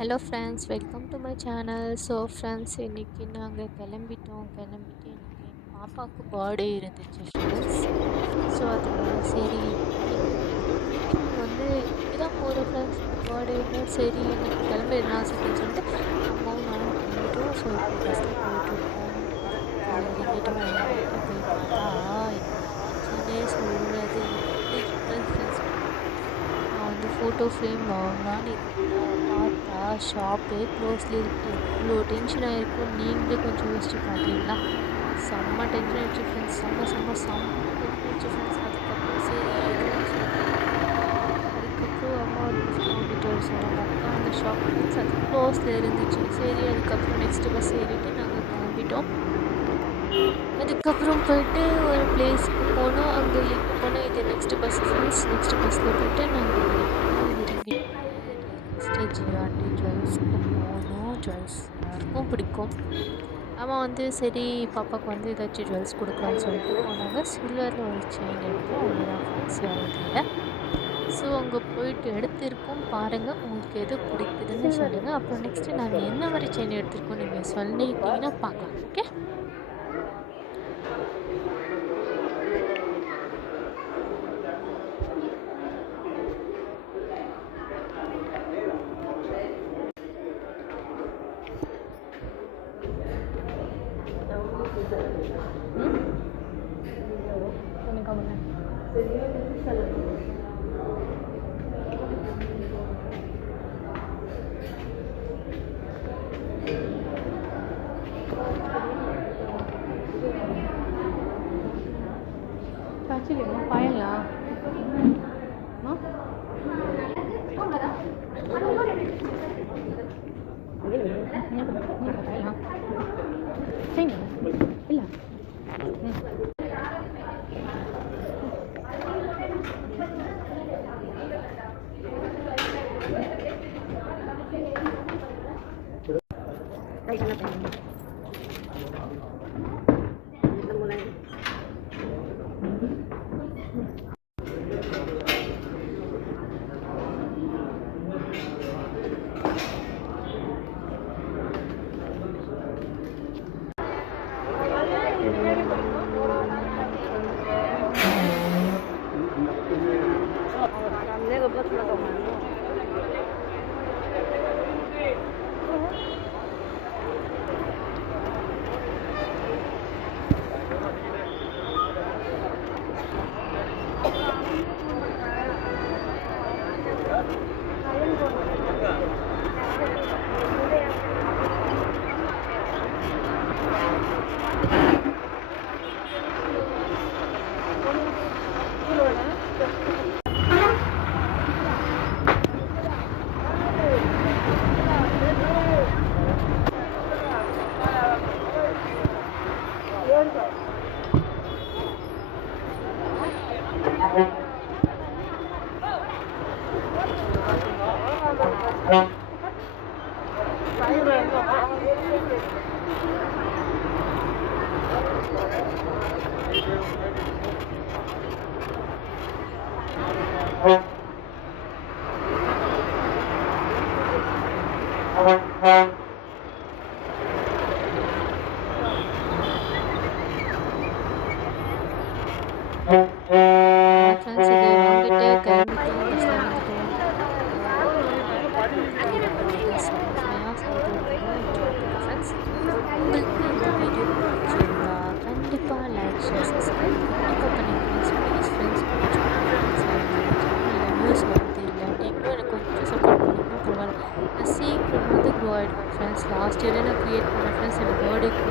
Hello friends, welcome to my channel. So friends, இன்றைக்கி நாங்கள் கிளம்பிட்டு இன்றைக்கி எங்கள் பாப்பாவுக்கு பர்த்டே இருந்துச்சு ஃப்ரெண்ட்ஸ். ஸோ அதில் சரி வீட்டுக்கு வந்து இன்றைக்கி தான் போகிறோம் ஃப்ரெண்ட்ஸ், பர்த்டேன்னு சரி எனக்கு கிளம்பிடலாம் அப்படின்னு சொல்லிட்டு அம்மாவும் நானும் கிளம்பிட்டோம். ஸோ இப்போ பஸ்ஸில் போயிட்டுருக்கோம். பஸ்ஸில் இறங்கிட்டோம். போய் பார்த்தா என்னாச்சுன்னே சொல்கிறது எப்படி ஃப்ரெண்ட்ஸ். நான் வந்து ஃபோட்டோ ஃப்ரேம் வாங்கலான்னு பார்த்தா ஷாப்பே க்ளோஸில் இருக்குது. இவ்வளோ டென்ஷன் ஆகிருக்கும். நீங்களே கொஞ்சம் யோசிச்சு பார்த்தீங்களா? செம்ம டென்ஷன் ஆகிடுச்சு ஃப்ரெண்ட்ஸ். செம்ம டென்ஷன் ஆகிடுச்சு ஃப்ரெண்ட்ஸ். அதுக்கப்புறம் சரி அதுக்கப்புறம் அம்மா ஒரு லிஃப்ட் வாங்கிட்டு வர சொன்னாங்க. அப்புறம் அந்த ஷாப் ஃப்ரெண்ட்ஸ் அது க்ளோஸில் இருந்துச்சு. சரி அதுக்கப்புறம் நெக்ஸ்ட்டு பஸ் ஏறிட்டு நாங்கள் கிளம்பிட்டோம். அதுக்கப்புறம் போயிட்டு ஒரு பிளேஸ்க்கு போனோம். அங்கே போனோம். இது நெக்ஸ்ட்டு பஸ் ஃப்ரெண்ட்ஸ். நெக்ஸ்ட்டு பஸ்ஸில் போயிட்டு நாங்கள் இறங்கிட்டு நெக்ஸ்ட்டு ஜிஆர்டி ஜுவல்ஸ்க்கு போனோம். ஜுவல்ஸ் எல்லாருக்கும் பிடிக்கும். அவன் வந்து சரி பாப்பாவுக்கு வந்து ஏதாச்சும் ஜுவல்ஸ் கொடுக்கலான்னு சொல்லிட்டு போனாங்க. சில்வரில் ஒரு செயின் எடுத்தோம். அவ்வளோதான் ஃப்ரெண்ட்ஸ், வேறு இல்லை. ஸோ அங்கே போயிட்டு எடுத்திருக்கோம். பாருங்கள், உங்களுக்கு எது பிடிக்குதுன்னு சொல்லுங்கள். அப்புறம் நெக்ஸ்ட்டு நாங்கள் என்ன மாதிரி செயின் எடுத்திருக்கோம் நீங்கள் சொல்லிட்டீங்கன்னா பார்க்கலாம். ஓகே. பாயலா ಇಲ್ಲ ஃப்ரெண்ட்ஸ், இது வாங்கிட்டு கிளம்பிட்டோம். பஸ்ஸில் வந்துட்டோம். ஃப்ரெண்ட்ஸ், உங்களுக்கு இந்த வீடியோ பிடிச்சிருந்தா கண்டிப்பாக லைக் ஷேர் சப்ஸ்கிரைப் கண்டிப்பாக பண்ணிக்கோங்க. ப்ளீஸ் ஃப்ரெண்ட்ஸ், நியூஸ் வருது இல்லை நீங்களும் எனக்கு கொஞ்சம் சப்போர்ட் பண்ணிங்கன்னா பரவாயில்ல. நான் சீக்கிரம் வந்து க்ரோ ஆகிடுவேன் ஃப்ரெண்ட்ஸ். லாஸ்ட் இயரே நான் க்ரியேட் பண்ண ஃப்ரெண்ட்ஸ் எனக்கு பர்த்டேக்கு